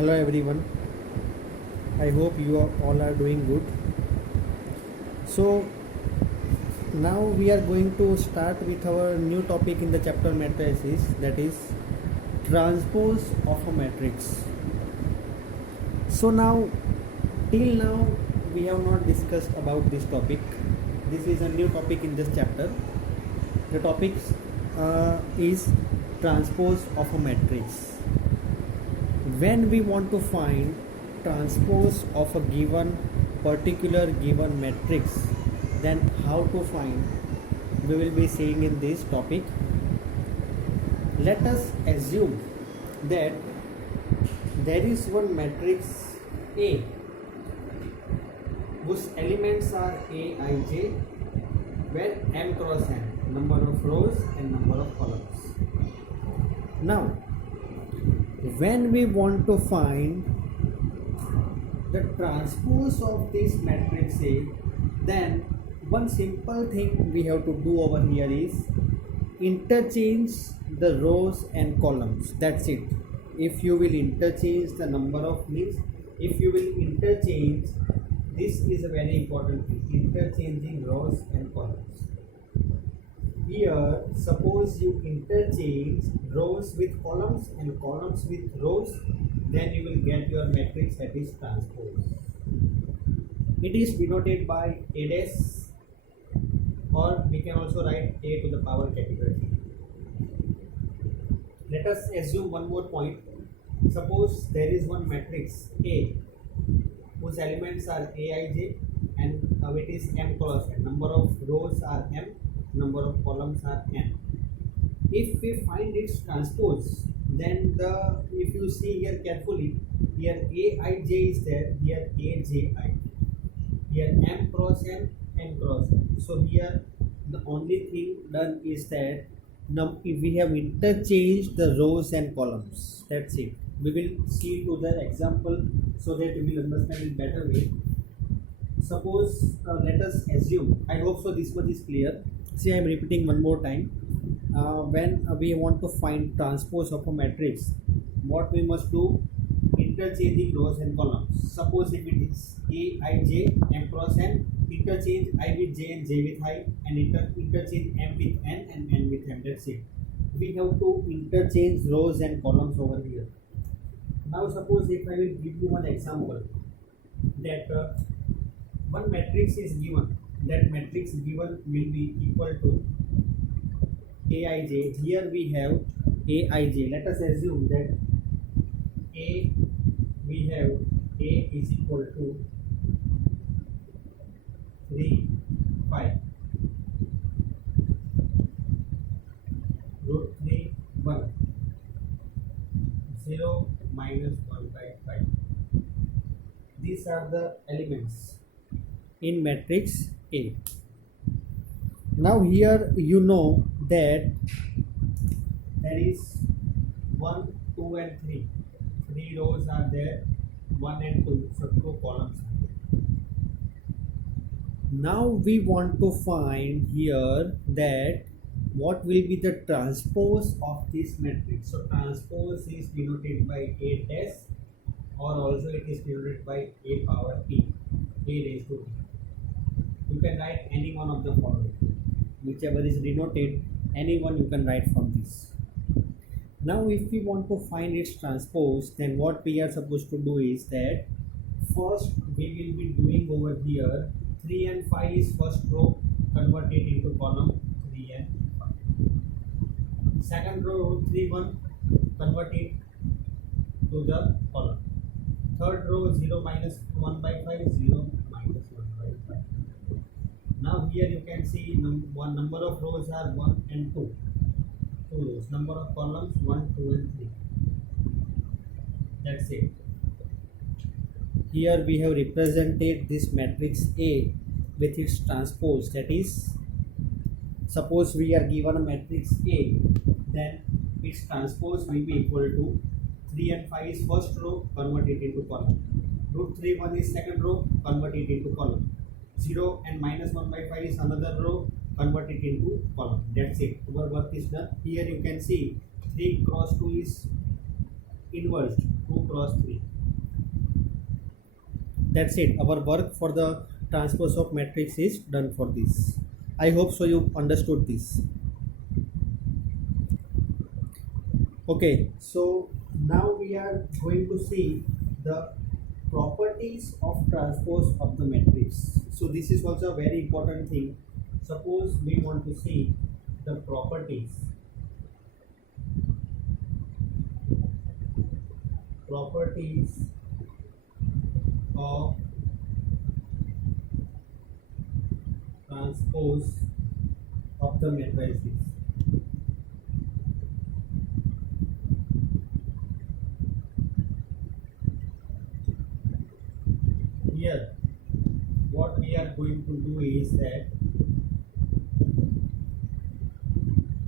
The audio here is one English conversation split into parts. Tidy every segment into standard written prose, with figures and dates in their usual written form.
Hello everyone. I hope all are doing good. So now we are going to start with our new topic in the chapter matrices, that is transpose of a matrix. So now till now we have not discussed about this topic. This is a new topic in this chapter. The topic is transpose of a matrix. When we want to find transpose of a given matrix, then how to find, we will be seeing in this topic. Let us assume that there is one matrix A whose elements are Aij, where m cross n, number of rows and number of columns. Now when we want to find the transpose of this matrix A, then one simple thing we have to do over here is interchange the rows and columns. That's it. If you will interchange the number of means, if you will interchange, this is a very important thing, interchanging rows and columns. Here, suppose you interchange rows with columns and columns with rows, then you will get your matrix that is transpose. It is denoted by A dash, or we can also write A to the power capital T. Let us assume one more point. Suppose there is one matrix A whose elements are Aij and it is m cross n. Number of rows are m, number of columns are n. If we find its transpose, then if you see here carefully, here Aij is there, here Aj, here m cross n, n cross n. So here the only thing done is that we have interchanged the rows and columns. That's it. We will see to the example so that we will understand in better way. Suppose let us assume, I hope so this much is clear. See, I am repeating one more time. When we want to find transpose of a matrix, what we must do, interchanging rows and columns. Suppose if it is Aij, m cross n, interchange I with j and j with I, and interchange m with n and n with m. That's it. We have to interchange rows and columns over here. Now suppose if I will give you one example, that one matrix is given, that matrix given will be equal to Aij. Here we have Aij. Let us assume that we have A is equal to 3, 5, root 3, 1, 0, minus 1 by 5. These are the elements in matrix A. Now here you know that there is 1, 2 and 3. 3 rows are there, 1 and 2, so 2 columns are there. Now we want to find here that what will be the transpose of this matrix. So transpose is denoted by A dash, or also it is denoted by A power T, A raised to T. You can write any one of the following, whichever is denoted, any one you can write from this. Now if we want to find its transpose, then what we are supposed to do is that first we will be doing over here 3 and 5 is first row, convert it into column 3 and 5. Second row 3, 1, convert it to the column. Third row 0 minus 1 by 5, 0 minus 1 by 5. Now here you can see one number of rows are 1 and 2. 2 rows. Number of columns 1, 2 and 3. That's it. Here we have represented this matrix A with its transpose, that is, suppose we are given a matrix A, then its transpose will be equal to 3 and 5 is first row, convert it into column. Root 3, 1 is second row, convert it into column. 0 and minus 1 by 5 is another row, convert it into column. That's it. Our work is done. Here you can see 3 cross 2 is inverse, 2 cross 3. That's it. Our work for the transpose of matrix is done for this. I hope so you understood this. Okay, so now we are going to see the properties of transpose of the matrix. So this is also a very important thing. Suppose we want to see the properties of transpose of the matrices. Here what we are going to do is that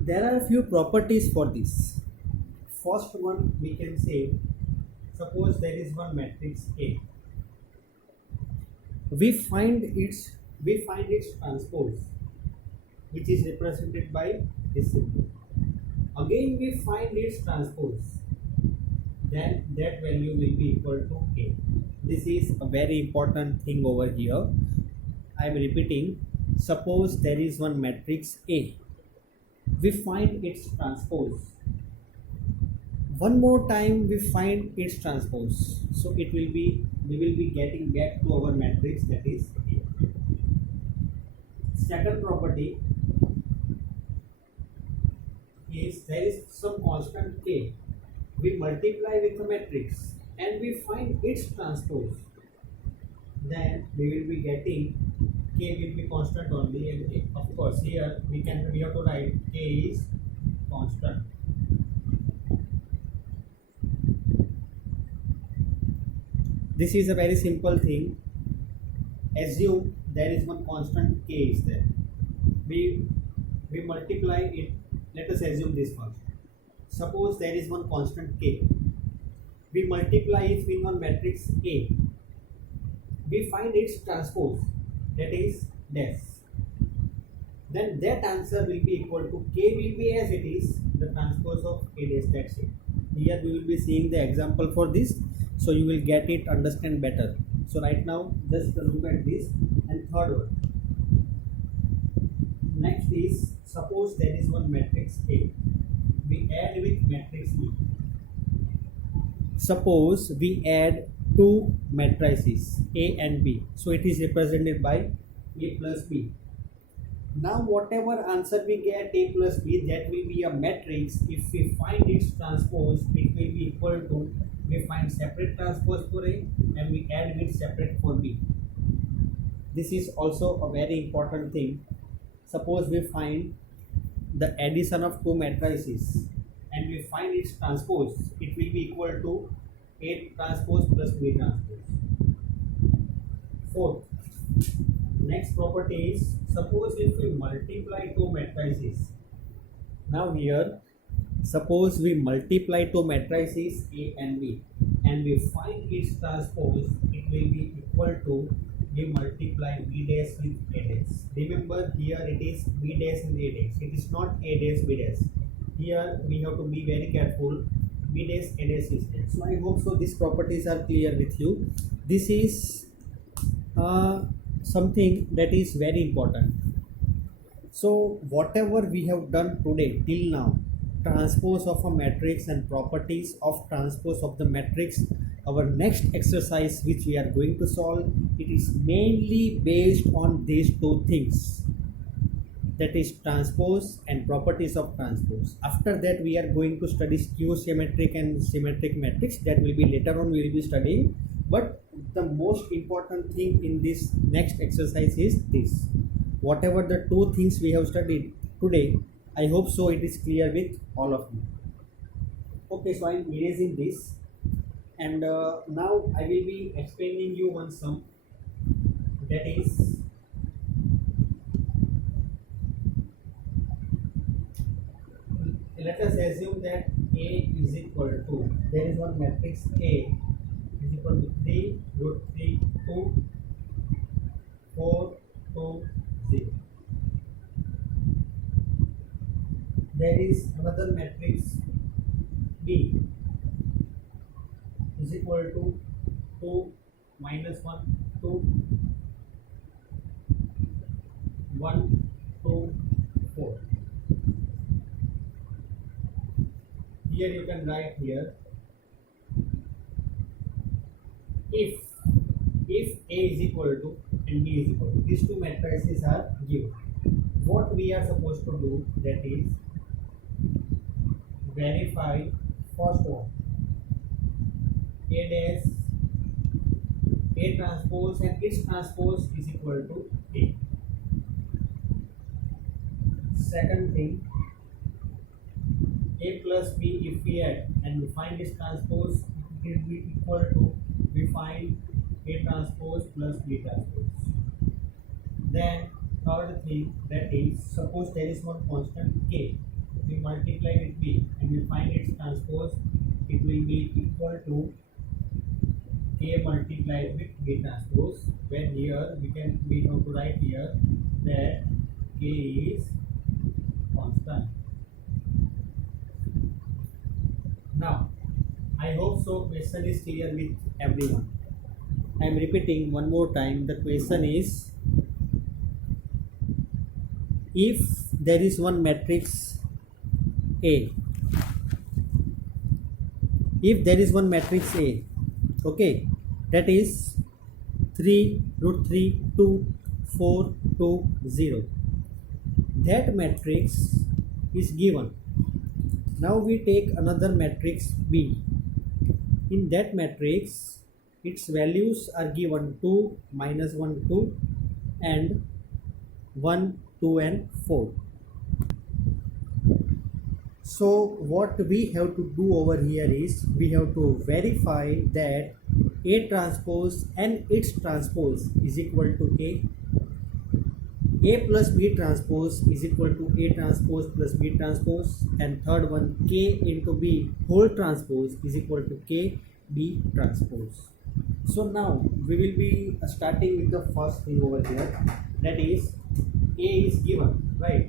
there are a few properties for this. First one, we can say, suppose there is one matrix A. We find its transpose, which is represented by this symbol. Again we find its transpose, then that value will be equal to A. This is a very important thing over here. I am repeating. Suppose there is one matrix A. We find its transpose. One more time we find its transpose. So we will be getting back to our matrix, that is A. Second property is there is some constant K. We multiply with the matrix and we find its transpose. Then we will be getting K will be constant only, and of course here we have to write K is constant. This is a very simple thing. Assume there is one constant K is there. We multiply it. Let us assume this first. Suppose there is one constant K. We multiply it with one matrix A. We find its transpose, that is dash. Then that answer will be equal to K will be as it is, the transpose of A dash, that's it. Here we will be seeing the example for this, so you will get it, understand better. So right now just look at this. And third one, next is, suppose there is one matrix A. We add with matrix B. Suppose we add two matrices A and B, so it is represented by A plus B. Now whatever answer we get A plus B, that will be a matrix. If we find its transpose, it will be equal to, we find separate transpose for A and we add with separate for B. This is also a very important thing. Suppose we find the addition of two matrices and we find its transpose, it will be equal to A transpose plus B transpose. Fourth, next property is, suppose if we multiply two matrices. Now here, suppose we multiply two matrices A and B and we find its transpose, it will be equal to, we multiply B dash with A dash. Remember here it is B dash and A dash. It is not A dash B dash. Here we have to be very careful. B dash A dash is there. So I hope so these properties are clear with you. This is something that is very important. So whatever we have done today till now, transpose of a matrix and properties of transpose of the matrix, our next exercise which we are going to solve, it is mainly based on these two things, that is transpose and properties of transpose. After that we are going to study skew symmetric and symmetric matrix, that will be later on we will be studying. But the most important thing in this next exercise is this. Whatever the two things we have studied today, I hope so it is clear with all of you. Okay, so I am erasing this, and now I will be explaining you one sum, that is, let us assume that A is equal to, there is one matrix A is equal to 3 root 3 2 4 2 0. There is another matrix B is equal to 2 minus 1 2 1 2 4. Here you can write here if A is equal to and B is equal to, these two matrices are given. What we are supposed to do, that is verify first one, A dash A transpose and its transpose is equal to A. Second thing, A plus B, if we add and we find its transpose, it will be equal to, we find A transpose plus B transpose. Then third thing, that is suppose there is one constant K, we multiply with B and we find its transpose, it will be equal to K multiplied with B transpose, where here we have to write here that K is constant. Now I hope so question is clear with everyone. I am repeating one more time. The question is, if there is one matrix A, if there is one matrix A, okay, that is 3 root 3 2 4 2 0, that matrix is given. Now we take another matrix B. In that matrix, its values are given 2 minus 1 2 and 1 2 and 4. So what we have to do over here is we have to verify that A transpose and its transpose is equal to A plus B transpose is equal to A transpose plus B transpose, and third one, K into B whole transpose is equal to K B transpose. So now we will be starting with the first thing over here, that is A is given, right,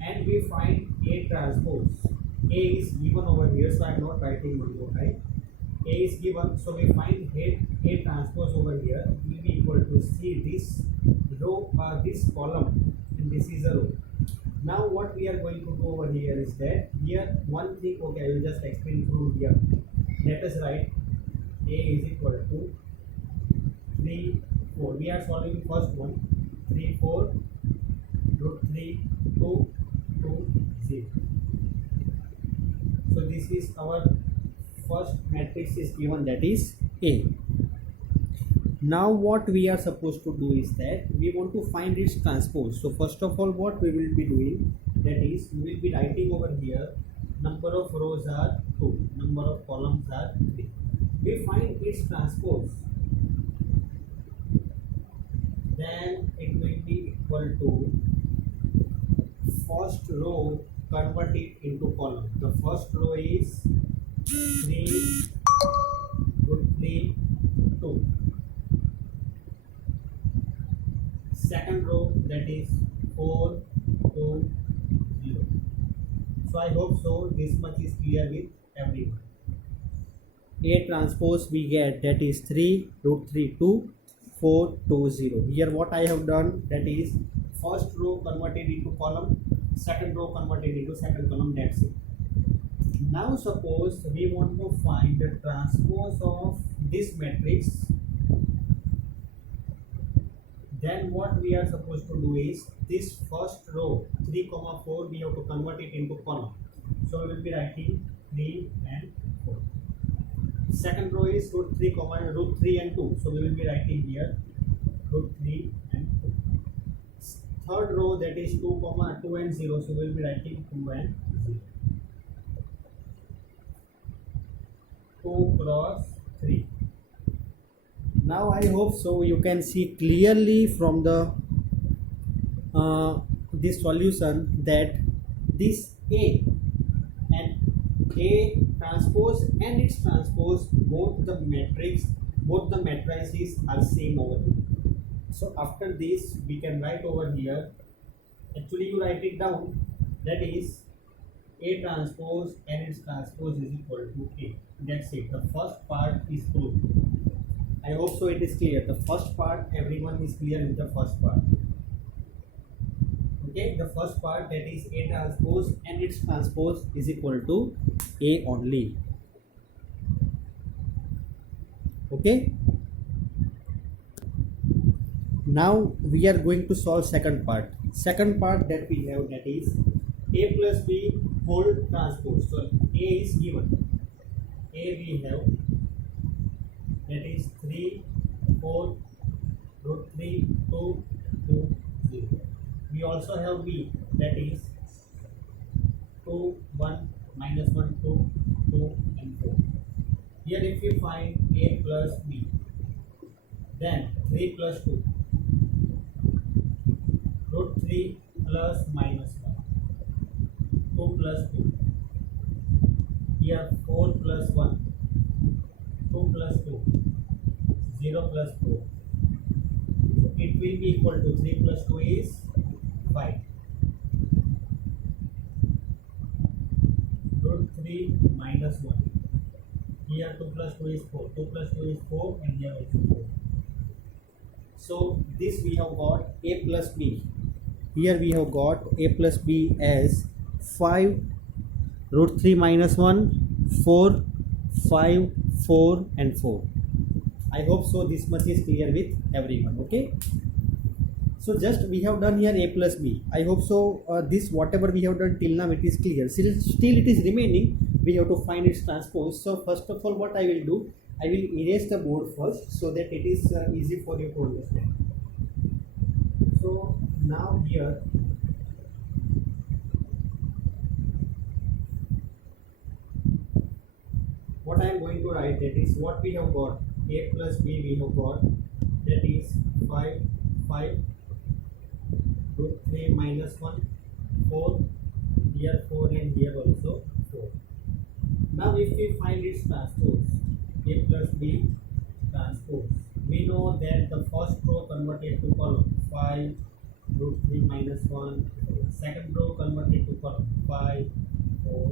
and we find A transpose. A is given over here, so I am not writing one more time. A is given, so we find A transpose over here will be equal to C, this row, this column, and this is a row. Now what we are going to do over here is that here one thing, okay, I will just explain from here. Let us write A is equal to 3 4. We are solving first one, 3 4 root 3 2 2 0. So this is our first matrix is given, that is A. Now what we are supposed to do is that we want to find its transpose. So first of all, what we will be doing, that is we will be writing over here number of rows are 2, number of columns are 3. We find its transpose, then it will be equal to first row converted into column. The first row is 3 root 3 2. Second row, that is 4 2 0. So I hope so this much is clear with everyone. A transpose we get, that is 3 root 3 2 4 2 0. Here what I have done, that is first row converted into column, second row converted into second column, that's it. Now suppose we want to find the transpose of this matrix, then what we are supposed to do is this first row 3 4 we have to convert it into column. So we will be writing 3 and 4. Second row is root 3 and 2. So we will be writing here root 3 and 2. Third row, that is 2 and 0. So we will be writing 2 and 0. 2 cross 3. Now I hope so you can see clearly from the this solution that this A and A transpose and its transpose, both the matrices are same over here. So after this we can write over here, actually you write it down, that is A transpose and its transpose is equal to A. That's it. The first part is proved. I hope so it is clear. The first part, everyone is clear with the first part. Okay, the first part, that is A transpose and its transpose is equal to A only. Okay. Now we are going to solve second part. Second part that we have, that is A plus B whole transpose. So A is given. A we have, that is 3, 4, root 3, 2, 2, 0. We also have B, that is 2, 1, minus 1, 2, 2 and 4. Here if you find A plus B, then 3 plus 2, root 3 plus minus 1, 2 plus 2. Here 4 plus 1, 2 plus 2, 0 plus 4. So it will be equal to 3 plus 2 is 5. Root 3 minus 1. Here 2 plus 2 is 4. 2 plus 2 is 4 and here also 4. So this we have got A plus B. Here we have got A plus B as 5 root 3 minus 1, 4, 5, 4 and 4. I hope so this much is clear with everyone. Okay. So just we have done here A plus B. I hope so this whatever we have done till now it is clear. Still it is remaining. We have to find its transpose. So first of all what I will do, I will erase the board first so that it is easy for you to understand. So now here what I am going to write, that is what we have got. A plus B we have got, that is 5, 5, root 3 minus 1, 4, here 4 and here also 4. Now if we find its transpose, A plus B transpose, we know that the first row converted to column 5, root 3 minus 1, second row converted to column 5, 4,